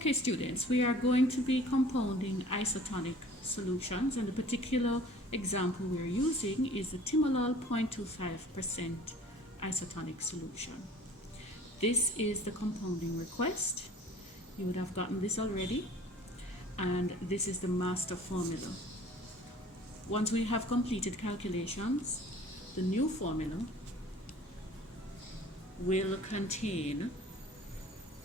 Okay, students, we are going to be compounding isotonic solutions, and the particular example we're using is the timolol 0.25% isotonic solution. This is the compounding request. You would have gotten this already, and this is the master formula. Once we have completed calculations, the new formula will contain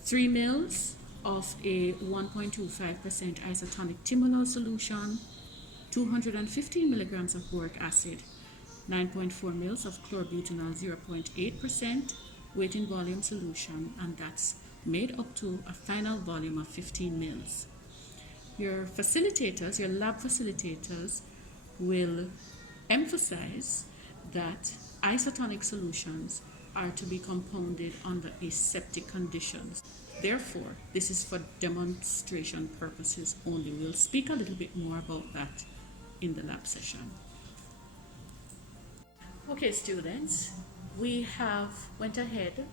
3 mils of a 1.25% isotonic timolol solution, 215 milligrams of boric acid, 9.4 mils of chlorbutanol 0.8% weight in volume solution, and that's made up to a final volume of 15 mils. Your facilitators, your lab facilitators, will emphasize that isotonic solutions are to be compounded under aseptic conditions. Therefore, this is for demonstration purposes only. We'll speak a little bit more about that in the lab session. Okay, students, we have went ahead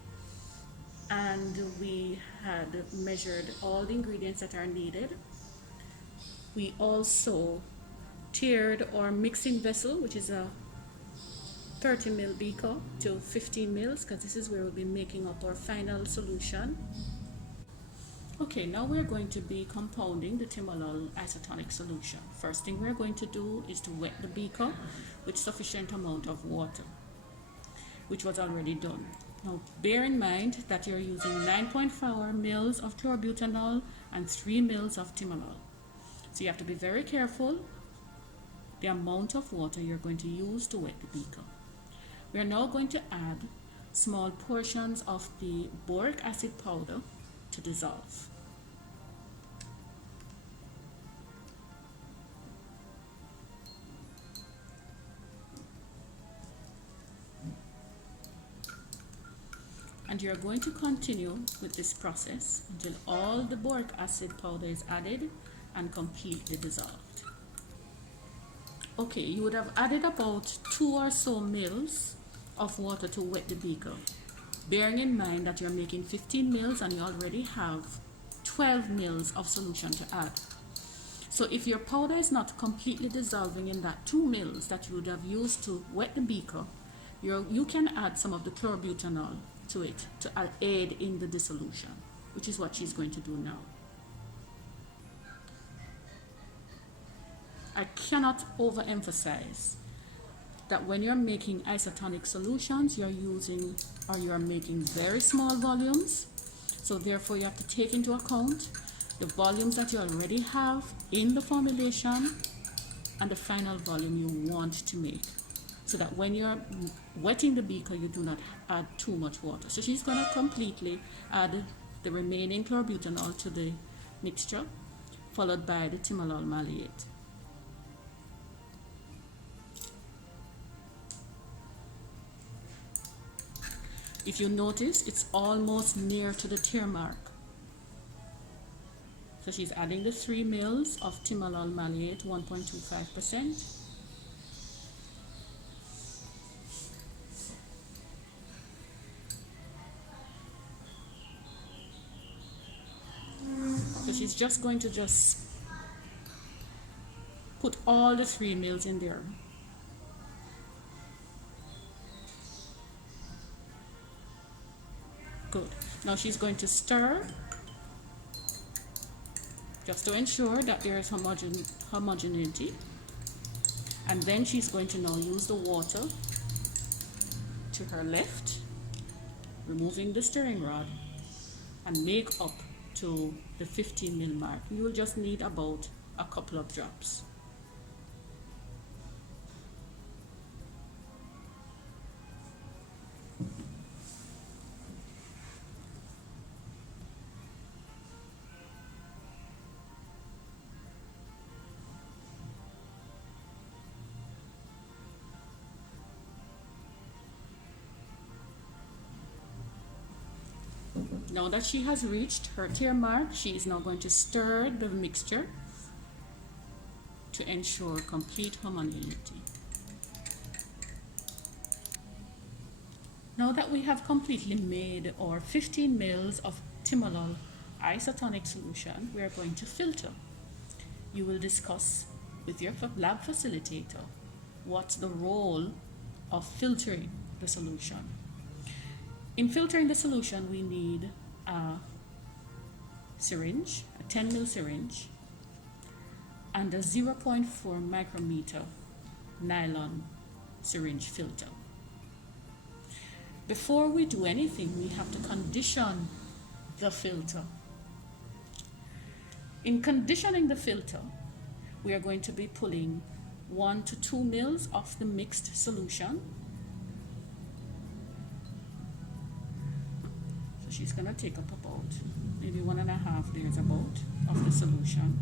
and we had measured all the ingredients that are needed. We also tiered our mixing vessel, which is a 30 ml beaker, to 15 mils, because this is where we'll be making up our final solution. Okay, now we're going to be compounding the timolol isotonic solution. First thing we're going to do is to wet the beaker with sufficient amount of water, which was already done. Now bear in mind that you're using 9.4 mils of chlorbutanol and 3 mils of timolol. So you have to be very careful the amount of water you're going to use to wet the beaker. We are now going to add small portions of the boric acid powder to dissolve. And you're going to continue with this process until all the boric acid powder is added and completely dissolved. Okay, you would have added about 2 or so mils of water to wet the beaker, bearing in mind that you're making 15 mils and you already have 12 mils of solution to add. So if your powder is not completely dissolving in that 2 mils that you would have used to wet the beaker, you can add some of the chlorbutanol to it to aid in the dissolution, which is what she's going to do now. I cannot overemphasize that when you're making isotonic solutions, you're making very small volumes. So therefore you have to take into account the volumes that you already have in the formulation and the final volume you want to make, so that when you're wetting the beaker, you do not add too much water. So she's going to completely add the remaining chlorbutanol to the mixture, followed by the timolol maleate. If you notice, it's almost near to the tear mark. So she's adding the 3 mils of timolol maleate, 1.25%. So she's just going to put all the 3 mils in there. Good. Now she's going to stir just to ensure that there is homogeneity, and then she's going to now use the water to her left, removing the stirring rod, and make up to the 15 mil mark. You will just need about a couple of drops. Now that she has reached her tear mark, she is now going to stir the mixture to ensure complete homogeneity. Now that we have completely made our 15 mils of timolol isotonic solution, we are going to filter. You will discuss with your lab facilitator what's the role of filtering the solution. In filtering the solution, we need a syringe, a 10 ml syringe, and a 0.4 micrometer nylon syringe filter. Before we do anything, we have to condition the filter. In conditioning the filter, we are going to be pulling 1 to 2 mils of the mixed solution. So she's going to take up about maybe 1.5 there's about of the solution.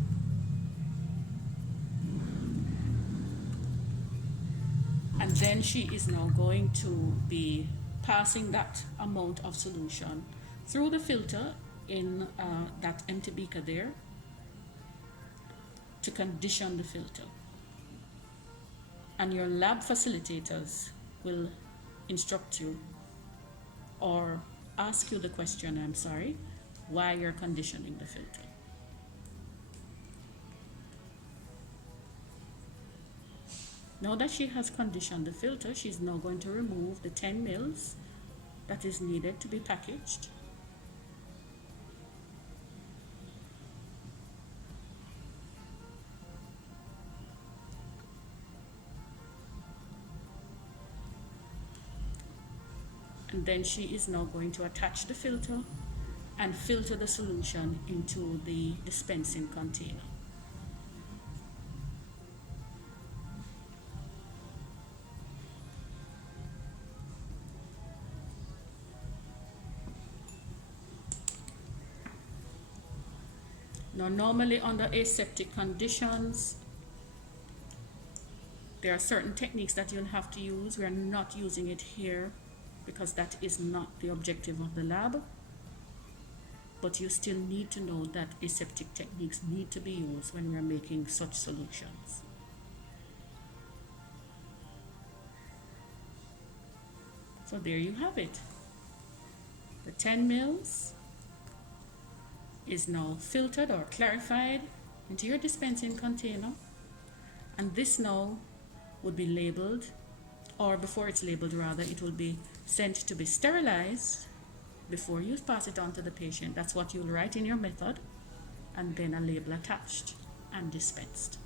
And then she is now going to be passing that amount of solution through the filter in that empty beaker there to condition the filter. And your lab facilitators will instruct you or ask you the question, I'm sorry, why you're conditioning the filter. Now that she has conditioned the filter, she's now going to remove the 10 mils that is needed to be packaged. And then she is now going to attach the filter and filter the solution into the dispensing container. Now, normally under aseptic conditions, there are certain techniques that you'll have to use. We are not using it here because that is not the objective of the lab. But you still need to know that aseptic techniques need to be used when we are making such solutions. So there you have it. The 10 mils is now filtered or clarified into your dispensing container, and this now would be labeled, or before it's labeled rather, it will be sent to be sterilized before you pass it on to the patient. That's what you'll write in your method, and then a label attached and dispensed.